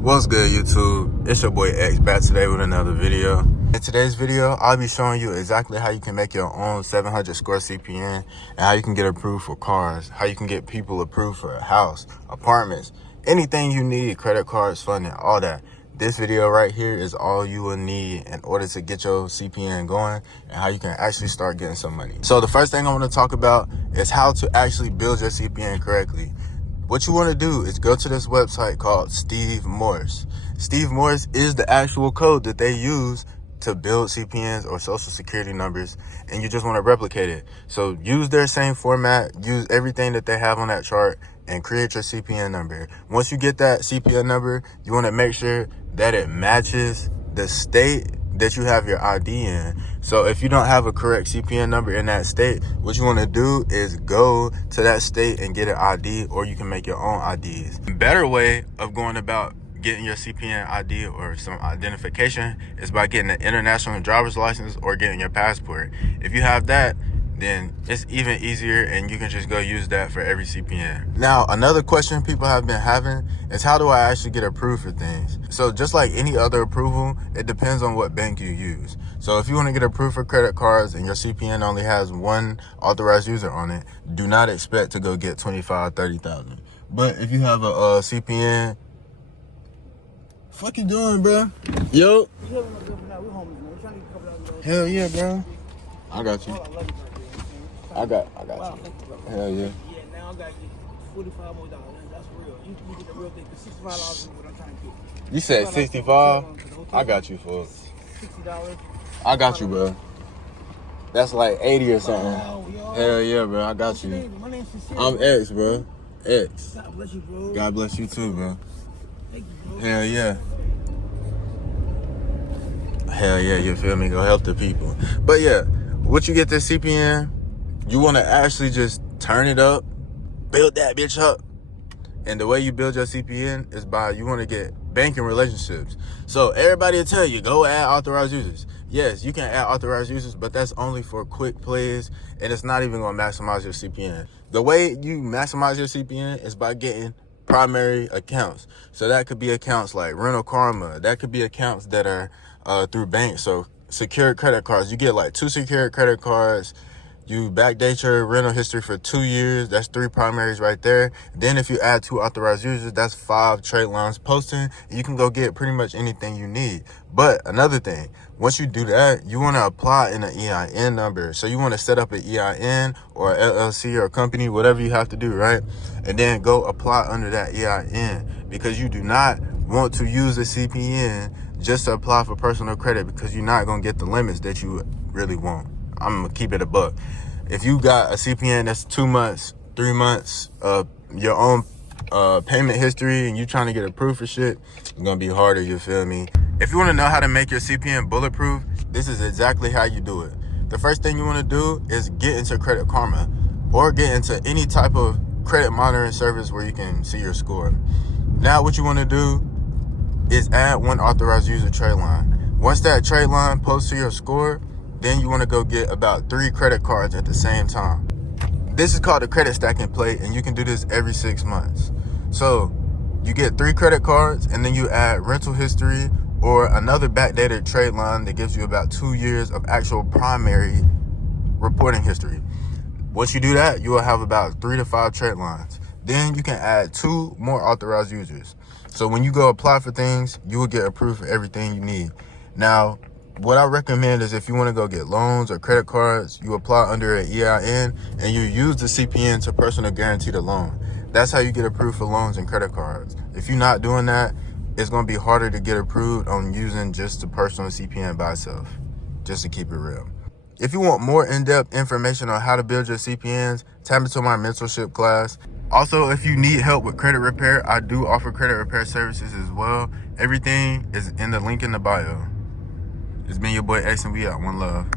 What's good, YouTube? It's your boy X back today with another video. In today's video, I'll be showing you exactly how you can make your own 700 score CPN and how you can get approved for cars, how you can get people approved for a house, apartments, anything you need, credit cards, funding, all that. This video right here is all you will need in order to get your CPN going and how you can actually start getting some money. So the first thing I want to talk about is how to actually build your CPN correctly. What you want to do is go to this website called Steve Morse. Steve Morse is the actual code that they use to build CPNs or social security numbers, and you just want to replicate it. So use their same format, use everything that they have on that chart, and create your CPN number. Once you get that CPN number, you want to make sure that it matches the state that you have your ID in. So if you don't have a correct CPN number in that state, what you want to do is go to that state and get an ID, or you can make your own IDs. A better way of going about getting your CPN ID or some identification is by getting an international driver's license or getting your passport. If you have that, then it's even easier and you can just go use that for every CPN. Now, another question people have been having is, how do I actually get approved for things? So just like any other approval, it depends on what bank you use. So if you want to get approved for credit cards and your CPN only has one authorized user on it, do not expect to go get 25, 30,000. But if you have a CPN, fuck you doing, bro? Yo. Hell yeah, bro. I got you. I got you. Hell yeah. Yeah, now I got you $45 more. That's real. You get the real thing. $65 is what I'm trying to get. You said 65? I got you for $60. I got you, bro. That's like 80 or something. Wow, Hell yeah, bro. I got you. My name's Sincere. I'm X, bro. X. God bless you, bro. God bless you too, bro. Thank you, bro. Hell yeah. Hell yeah, you feel me? Go help the people. But yeah, once you get this CPN, you want to actually just turn it up, build that bitch up. And the way you build your CPN is by, you want to get banking relationships. So everybody will tell you, go add authorized users. Yes, you can add authorized users, but that's only for quick plays, and it's not even going to maximize your CPN. The way you maximize your CPN is by getting primary accounts. So that could be accounts like Rental Karma. That could be accounts that are through banks. So secured credit cards. You get like 2 secured credit cards. You backdate your rental history for 2 years. That's 3 primaries right there. Then if you add 2 authorized users, that's 5 trade lines posting. You can go get pretty much anything you need. But another thing, once you do that, you want to apply in an EIN number. So you want to set up an EIN or LLC or company, whatever you have to do, right? And then go apply under that EIN, because you do not want to use a CPN just to apply for personal credit, because you're not going to get the limits that you really want. I'm going to keep it a buck. If you got a CPN that's 2 months, 3 months of your own payment history and you trying to get approved for shit, it's going to be harder, you feel me? If you want to know how to make your CPN bulletproof, this is exactly how you do it. The first thing you want to do is get into Credit Karma or get into any type of credit monitoring service where you can see your score. Now what you want to do is add 1 authorized user trade line. Once that trade line posts to your score, then you want to go get about 3 credit cards at the same time. This is called a credit stacking play, and you can do this every 6 months. So you get 3 credit cards, and then you add rental history or another backdated trade line that gives you about 2 years of actual primary reporting history. Once you do that, you will have about 3 to 5 trade lines. Then you can add 2 more authorized users. So when you go apply for things, you will get approved for everything you need. Now, what I recommend is, if you want to go get loans or credit cards, you apply under an EIN and you use the CPN to personal guarantee the loan. That's how you get approved for loans and credit cards. If you're not doing that, it's going to be harder to get approved on using just the personal CPN by itself, just to keep it real. If you want more in-depth information on how to build your CPNs, tap into my mentorship class. Also, if you need help with credit repair, I do offer credit repair services as well. Everything is in the link in the bio. It's been your boy X, and we out. One love.